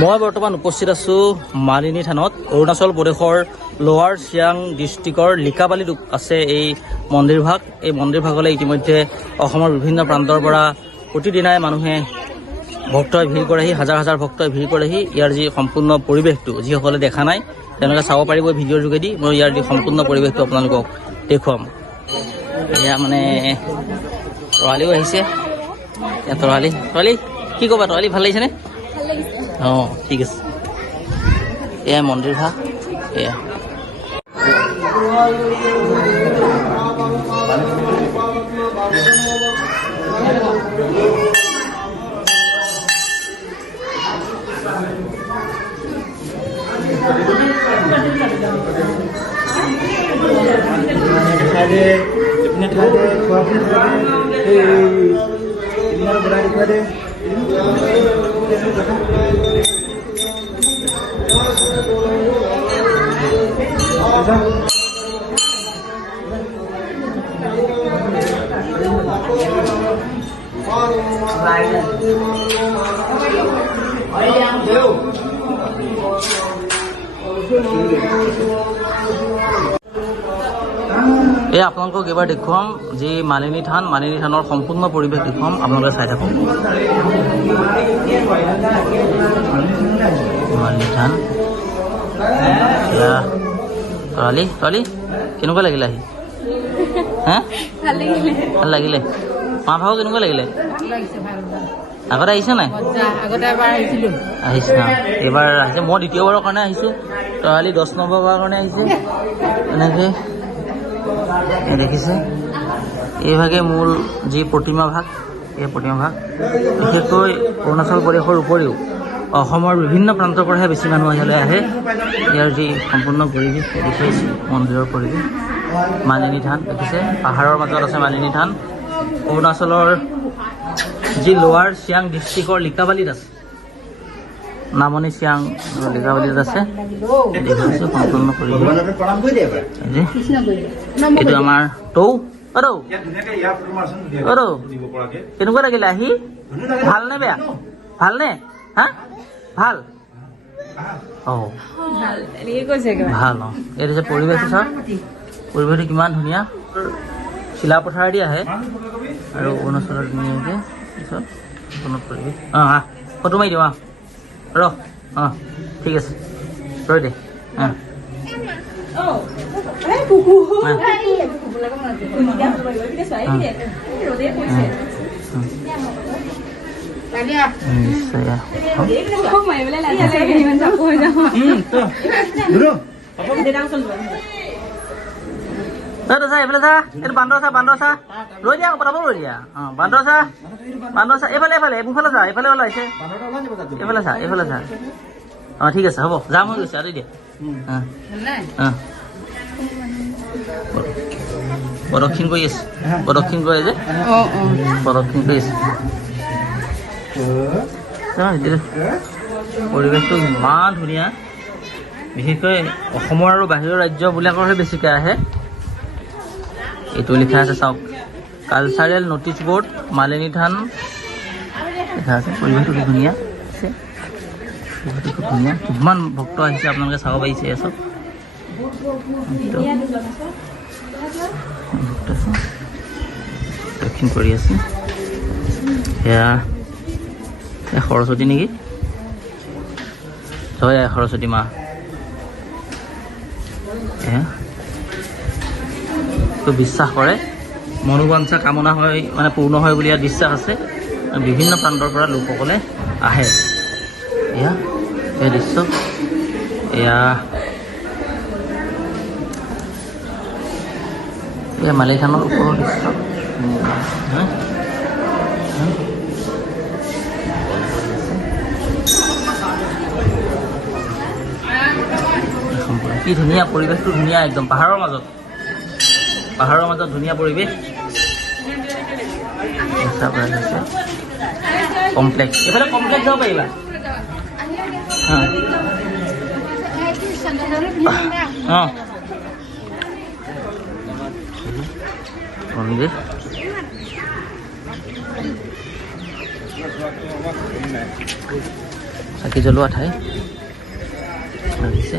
মই বৰ্তমান উপস্থিত আছো মালিনী থানত। অৰুণাচল প্ৰদেশৰ লোৱাৰ চিয়াং ডিষ্ট্ৰিক্টৰ লিকাবালিত আছে এই মন্দিৰভাগ। এই মন্দিৰভাগলৈ ইতিমধ্যে অসমৰ বিভিন্ন প্ৰান্তৰ পৰা প্ৰতিদিনাই মানুহে ভক্তই ভিৰ কৰেহি, হাজাৰ হাজাৰ ভক্তই ভিৰ কৰেহি। ইয়াৰ যি সম্পূৰ্ণ পৰিৱেশটো যিসকলে দেখা নাই তেওঁলোকে চাব পাৰিব ভিডিঅ'ৰ যোগেদি। মই ইয়াৰ যি সম্পূৰ্ণ পৰিৱেশটো আপোনালোকক দেখুৱাম। এয়া মানে তৰালিও আহিছে। তৰালি কি ক'বা? তৰালি ভাল লাগিছেনে? অঁ ঠিক আছে। এয়া মন্দিৰ ভাগ। এয়া এই আপোনালোকক এবাৰ দেখুৱাম যি মালিনী থানৰ সম্পূৰ্ণ পৰিৱেশ দেখুৱাম। আপোনালোকে চাই থাকক। মালিনী থান। তৰালি কেনেকুৱা লাগিলে আহি? হা ভাল লাগিলে। মা ভাগৰ কেনেকুৱা লাগিলে? আগতে আহিছে নাই? আহিছে না? এইবাৰ আহিছে। মই দ্বিতীয়বাৰৰ কাৰণে আহিছোঁ। তৰালি 10 নম্বৰৰ কাৰণে আহিছে। এনেকৈ দেখিছে এইভাগে মূল যি প্ৰতিমা ভাগ, এই প্ৰতিমা ভাগ বিশেষকৈ অৰুণাচল প্ৰদেশৰ উপৰিও অসমৰ বিভিন্ন প্ৰান্তৰ পৰাহে বেছি মানুহ ইয়ালৈ আহে। ইয়াৰ যি সম্পূৰ্ণ পৰিৱেশ দেখিছে, মন্দিৰৰ পৰিৱেশ। মালিনী থান দেখিছে, পাহাৰৰ মাজত আছে মালিনী থান। অৰুণাচলৰ যি লোৱাৰ চিয়াং ডিষ্ট্ৰিক্টৰ লিকাবালিত আছে, নামনি চিয়াং লিকাবালিত আছে। দেখিছে সম্পূৰ্ণ পৰিৱেশ। এইটো আমাৰ কেনেকুৱা লাগিলে আহি? ভালনে বেয়া? ভালনে? হা ভাল? অঁ ভাল। অঁ এইটো যে পৰিৱেশটো চাওক, পৰিৱেশটো কিমান ধুনীয়া। চিলাপথাৰেদি আহে আৰু অৰুণাচলৰ ধুনীয়াকৈ পিছত সম্পূৰ্ণ পৰিৱেশ। অঁ ফটো মাৰি দিওঁ। অঁ ঠিক আছে, ৰৈ দে। এইফালে চা, এইটো বান্দৰ চা ৰৈ দিয়া, পটাপট ৰৈ দিয়া। অঁ বান্দৰ চা এইফালে মোৰফালে চা, এইফালে ওলাইছে। এইফালে চা। অঁ ঠিক আছে, হ'ব যাম হৈ গৈছে আৰু দিয়া। প্ৰদক্ষিণ কৰি আছে, প্ৰদক্ষিণ কৰে যে প্ৰদক্ষিণ কৰি আছে। পৰিৱেশটো ইমান ধুনীয়া। বিশেষকৈ অসমৰ আৰু বাহিৰৰ ৰাজ্যবিলাকৰহে বেছিকৈ আহে। এইটো লিখা আছে চাওক, কালচাৰেল নটিচ বৰ্ড মালিনী থান লিখা আছে। পৰিৱেশটো কি ধুনীয়া, খুব ধুনীয়া। কিমান ভক্ত আহিছে আপোনালোকে চাব পাৰিছে। চব দক্ষিণ কৰি আছে। সেয়া সৰস্বতী নেকি? হয়, সৰস্বতী মা। বিশ্বাস কৰে মনোবাঞ্ছা কামনা হয়, মানে পূৰ্ণ হয় বুলি ইয়াত বিশ্বাস আছে। বিভিন্ন প্ৰান্তৰ পৰা লোকসকলে আহে। এয়া দৃশ্য, এয়া মালিনী থানৰ ওপৰৰ দৃশ্য। কি ধুনীয়া পৰিৱেশটো, ধুনীয়া একদম। পাহাৰৰ মাজত ধুনীয়া পৰিৱেশ। কমপ্লেক্স, এইফালে কমপ্লেক্স যাব পাৰিবা। মন্দিৰ চাকি জ্বলোৱা ঠাই লাগিছে।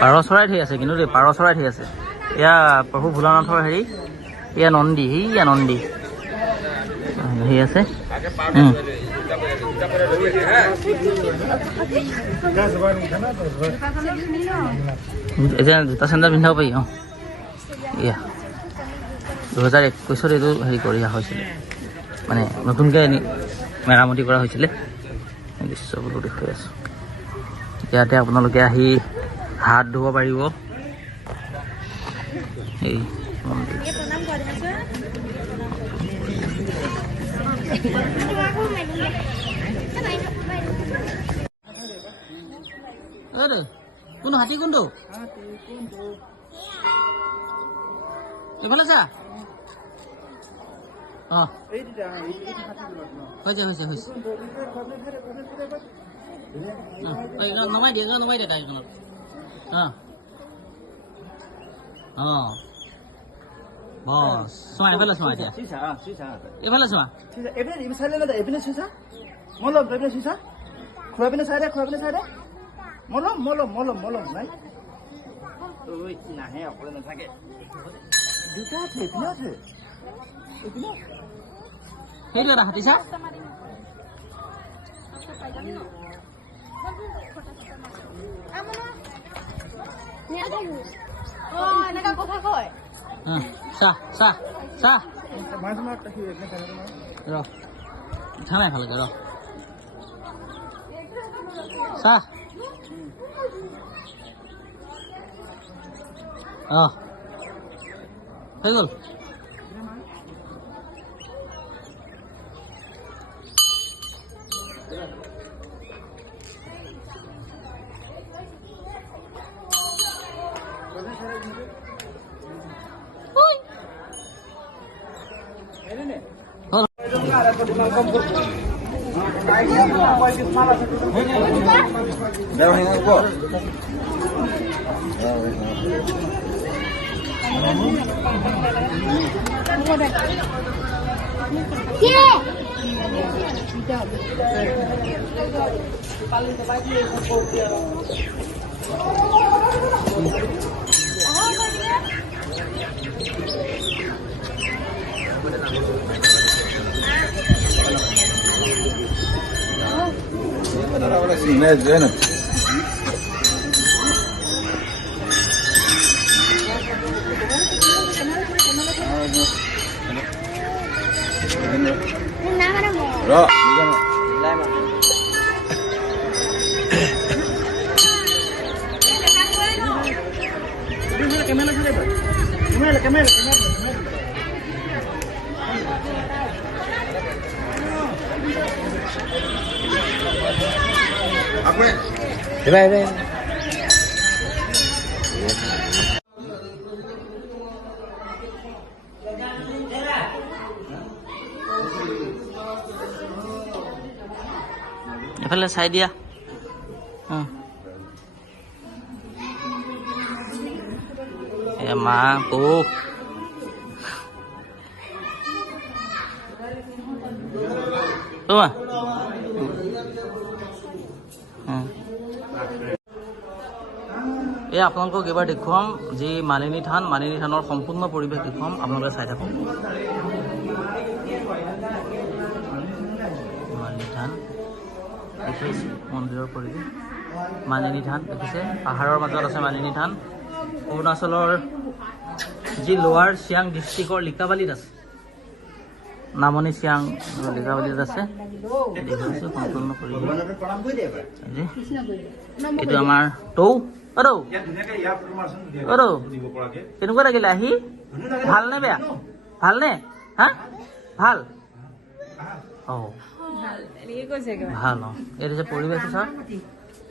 পাৰ চৰাই ঠেই আছে কিন্তু দেই, পাৰ চৰাই ঠেই আছে। এয়া প্ৰভু ভোলানাথৰ হেৰি, এয়া নন্দী, সেয়া নন্দী হেৰি আছে। এতিয়া জোতা চেণ্ডেল পিন্ধাব পাৰি। অঁ এয়া 2021 এইটো হেৰি কৰি অহা হৈছিলে, মানে নতুনকৈ মেৰামতি কৰা হৈছিলে। দৃশ্যবোৰো দেখুৱাই আছোঁ। ইয়াতে আপোনালোকে আহি হাত ধুব পাৰিব। এই মন্দিৰ কোনটো হাতী, কোনটো এইফালে চা। অঁ হৈছে হৈছে হৈছে। নমাই দিয়ে গাড়ীখনত। অঁ অঁ বছ চোৱা, এইফালে চোৱা, এতিয়া এইফালে চোৱা। খুৱাই পিনে চাই দে মলম নাই নাহে, অকলে নাথাকে। দুটা আছে, এইপিনে আছে, সেইটো এটা হাতী চা। উঠা নাই ভালকে ৰ চাহ। হৈ গ'ল। এফালে চাই দিয়া। মা বৌ এই আপোনালোকক এইবাৰ দেখুৱাম যি মালিনী থানৰ সম্পূৰ্ণ পৰিৱেশ দেখুৱাম, আপোনালোকে চাই থাকক। মালিনী থান দেখিছে, মন্দিৰৰ পৰিৱেশ। মালিনী থান দেখিছে, পাহাৰৰ মাজত আছে মালিনী থান। অৰুণাচলৰ যি লোৱাৰ চিয়াং ডিষ্ট্ৰিক্টৰ লিকাবালিত আছে, নামনি চিয়াং লিকাবালিত আছে। দেখিছোঁ সম্পূৰ্ণ পৰিৱেশ। এইটো আমাৰ টৌ কেনেকুৱা লাগিলে আহি? ভালনে বেয়া? ভালনে? হা ভাল? অঁ ভাল। অঁ এইটো যে পৰিৱেশটো চাওক,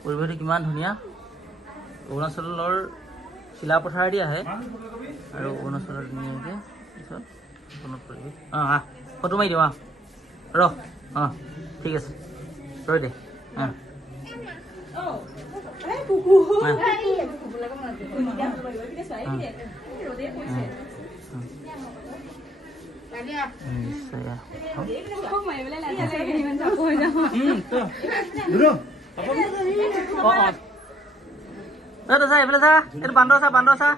পৰিৱেশটো কিমান ধুনীয়া। অৰুণাচলৰ চিলাপথাৰেদি আহে আৰু অৰুণাচলৰ ধুনীয়াকৈ পিছত সম্পূৰ্ণ পৰিৱেশ। আহ ফটো মাৰি দিওঁ। ৰহ ঠিক আছে, ৰৈ দে। এইফালে চা এইটো বান্দৰ চা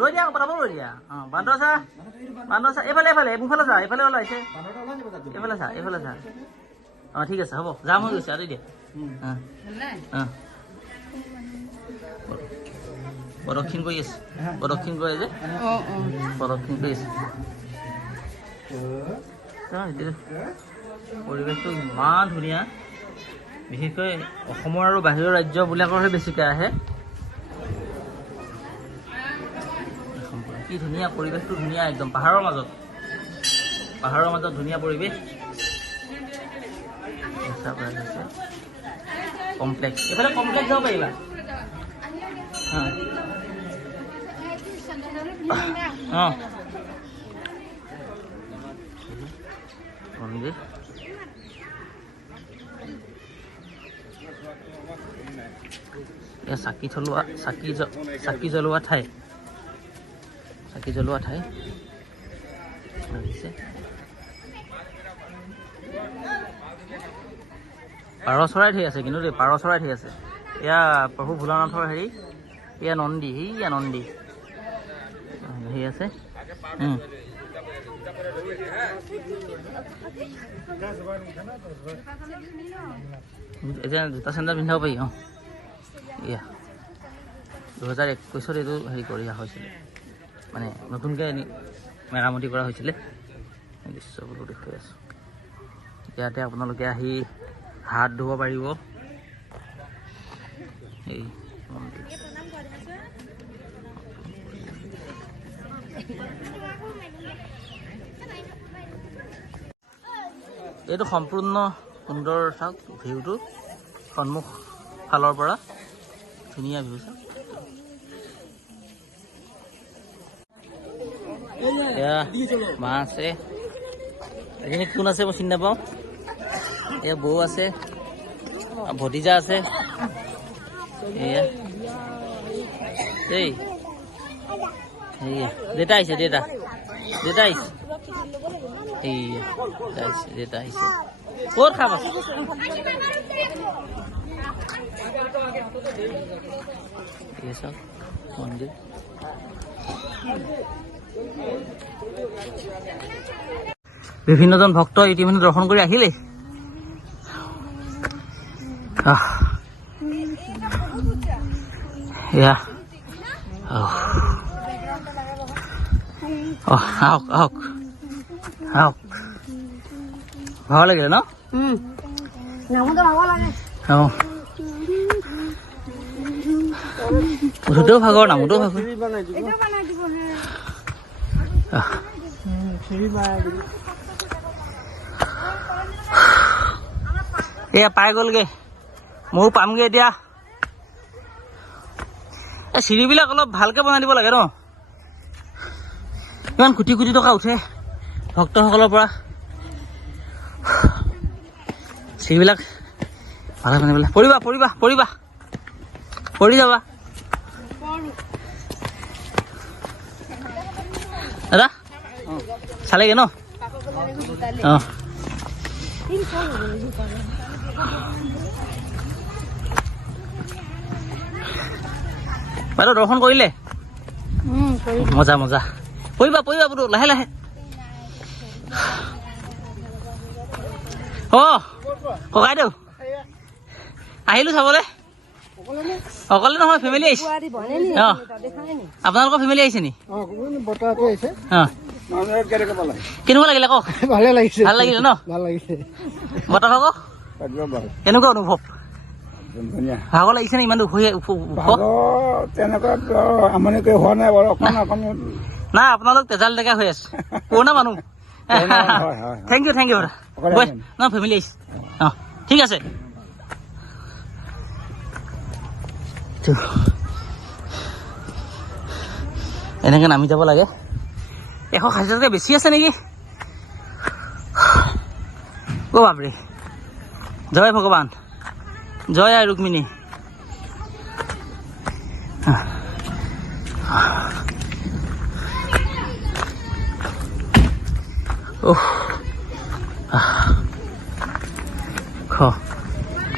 ৰৈ দিয়া পঠাব ৰৈ দিয়া বান্দৰ চা এইফালে মোৰফালে চা এইফালে ওলাইছে এইফালে চা ঠিক আছে হ'ব যাম হৈ গৈছে আৰু দিয়া প্ৰদক্ষিণ কৰি আছে প্ৰদক্ষিণ কৰে যে প্ৰদক্ষিণ কৰি আছে পৰিৱেশটো ইমান ধুনীয়া বিশেষকৈ অসমৰ আৰু বাহিৰৰ ৰাজ্যবিলাকৰহে বেছিকৈ আহে কি ধুনীয়া পৰিৱেশটো ধুনীয়া একদম পাহাৰৰ মাজত ধুনীয়া পৰিৱেশ কমপ্লেক্স এইফালে কমপ্লেক্স যাব পাৰিবা মন্দিৰ চাকি জ্বলোৱা ঠাই পাৰ চৰাই ঠেই আছে কিন্তু দেই পাৰ চৰাই ঠেই আছে এয়া প্ৰভু ভোলানাথৰ হেৰি এয়া নন্দী হেৰি আছে এতিয়া জোতা চেণ্ডেল পিন্ধাব পাৰি এয়া 2021 এইটো হেৰি কৰা হৈছিলে মানে নতুনকৈ মেৰামতি কৰা হৈছিলে দৃশ্যবোৰ দেখুৱাই আছোঁ ইয়াতে আপোনালোকে আহি হাত ধুব পাৰিব এই মন্দিৰ এইটো সম্পূৰ্ণ সুন্দৰ চাওক ভিউটো সন্মুখ ফালৰ পৰা ধুনীয়া ভিউ চাওক মা আছে এজনী কোন আছে মই চিনি নাপাওঁ এয়া বৌ আছে ভতিজা আছে এয়া এই দেউতা আহিছে দেউতা আহিছে দেউতা আহিছে ক'ত খাব চাওক মন্দিৰ বিভিন্নজন ভক্ত ইতিমধ্যে দৰ্শন কৰি আহিলে ভাগ লাগিলে ন উঠোতেও ভাগৰ নামোতেও ভাগৰ এয়া পাই গ'লগে ময়ো পামগে এতিয়া এই চিৰিবিলাক অলপ ভালকে বনাই দিব লাগে ন ইমান কোটি কোটি টকা উঠে ভক্তসকলৰ পৰা চিৰিবিলাক ভালকে বনাই পেলাই পৰি যাবা দাদা চালেগে ন বাইদেউ দৰ্শন কৰিলে মজা পৰিবা বোলো লাহে ককাইদেউ আহিলো চাবলৈ অকলে নহয় ফেমিলি আহিছে আপোনালোকৰ ফেমিলি আহিছে নি কেনেকুৱা লাগিলে কওক ভাল লাগিলে ন বতাহ ভাগৰ কেনেকুৱা অনুভৱ ভাগৰ লাগিছে নে ইমান নাই আপোনালোক তেজাল ডেকা হৈ আছে পুৰণা মানুহ থেংক ইউ ন ফেমিলি আহিছে ঠিক আছে এনেকে নামি যাব লাগে 160 বেছি আছে নেকি অ বাপৰে জয় ভগৱান জয় আই ৰুক্মিণী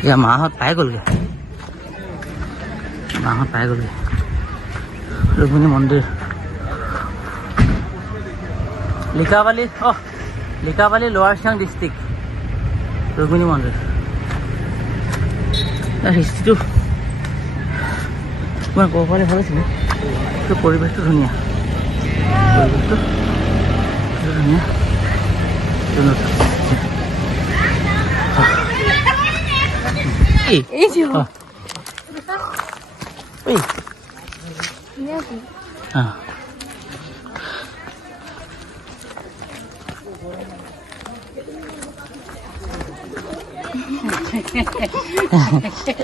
এয়া মাহঁত পাই গ'লগৈ ৰুক্মিণী মন্দিৰ লিকাবালি লোৱাৰ চিৰাং ডিষ্ট্ৰিক্ট ৰুক্মিণী মন্দিৰ তাৰ হিষ্ট্ৰীটো মই ক'ব পাৰিলে ভাল আছিলে পৰিৱেশটো ধুনীয়া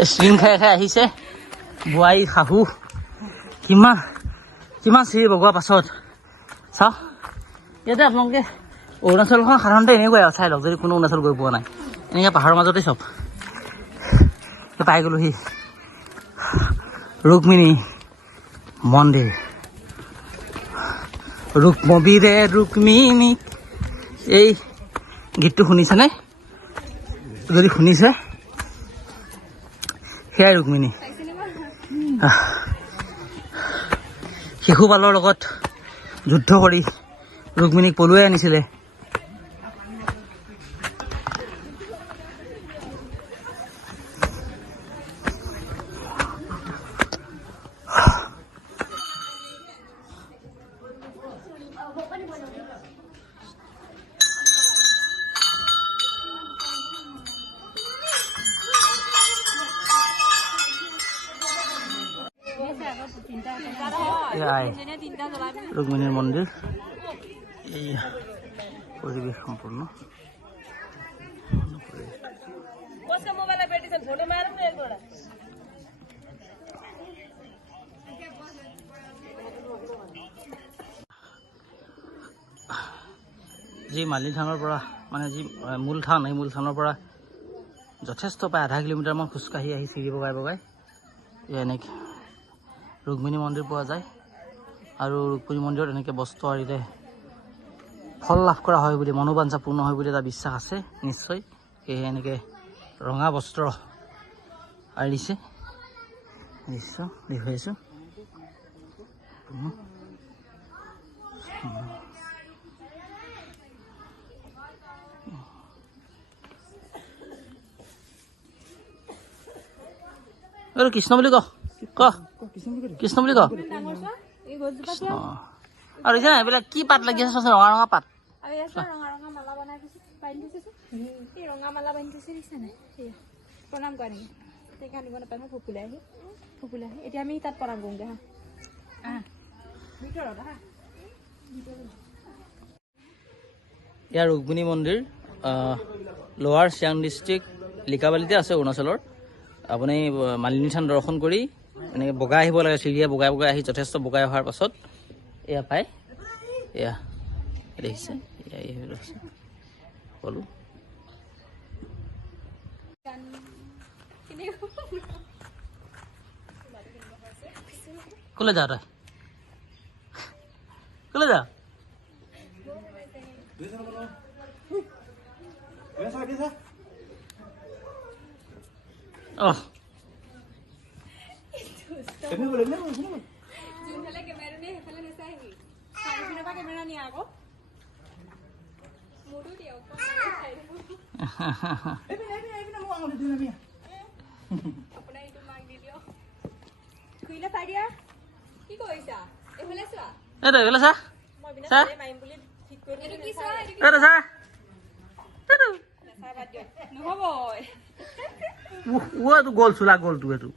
স্প্ৰিং খাই আহিছে বোৱাৰী শাহু কিমান চিৰি বগোৱাৰ পাছত চাওক ইয়াতে আপোনালোকে অৰুণাচলখন সাধাৰণতে এনেকুৱাই আৰু চাই লওক যদি কোনো অৰুণাচল গৈ পোৱা নাই এনেকৈ পাহাৰৰ মাজতে চব পাই গ'লোহি ৰুক্মিণী মন্দিৰ ৰুক্মবীৰে ৰুক্মিণী এই গীতটো শুনিছেনে যদি শুনিছে সেয়াই ৰুক্মিণী শিশুপালৰ লগত যুদ্ধ কৰি ৰুক্মিণীক পলুৱাই আনিছিলে ৰুক্মিণীৰ মন্দিৰ এই পৰিৱেশ সম্পূৰ্ণ যি মালিনী থানৰ পৰা মানে যি মূল থান সেই মূল থানৰ পৰা যথেষ্ট প্ৰায় আধা কিলোমিটাৰমান খোজকাঢ়ি আহি চিৰি বগাই এনেকৈ ৰুক্মিণী মন্দিৰ পোৱা যায় আৰু ৰুক্মিণী মন্দিৰত এনেকৈ বস্ত্ৰ আৰিলে ফল লাভ কৰা হয় বুলি মনোবাঞ্ছা পূৰ্ণ হয় বুলি এটা বিশ্বাস আছে নিশ্চয় সেয়েহে এনেকৈ ৰঙা বস্ত্ৰ আৰিছে নিশ্চয় দেখুৱাইছোঁ কৃষ্ণ বুলি কৃষ্ণ বুলি ক আৰু এইবিলাক কি পাত লাগি আছে ৰঙা ৰঙা পাত প্ৰণাম কৰা নেকি আনিব নাপায় মই ফুপুলাই আহি এতিয়া আমি তাত প্ৰণাম কৰোঁগৈ ইয়াৰ ৰুক্মিণী মন্দিৰ লোৱাৰ চিৰাং ডিষ্ট্ৰিক্ট লিকাবালিতে আছে অৰুণাচলৰ আপুনি মালিনী থান দৰ্শন কৰি এনেকৈ বগাই আহিব লাগে চিৰিয়া বগাই আহি যথেষ্ট বগাই অহাৰ পাছত এয়া পায় এয়া দেখিছে ক'লোঁ ক'লৈ যাৱ তই ক'লৈ যাৱ Oh. Gol sulah gol tu itu.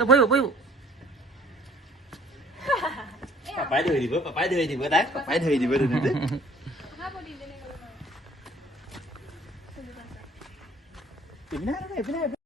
Boy. Papai đưa đi bữa đấy. Papai đưa đi bữa đấy.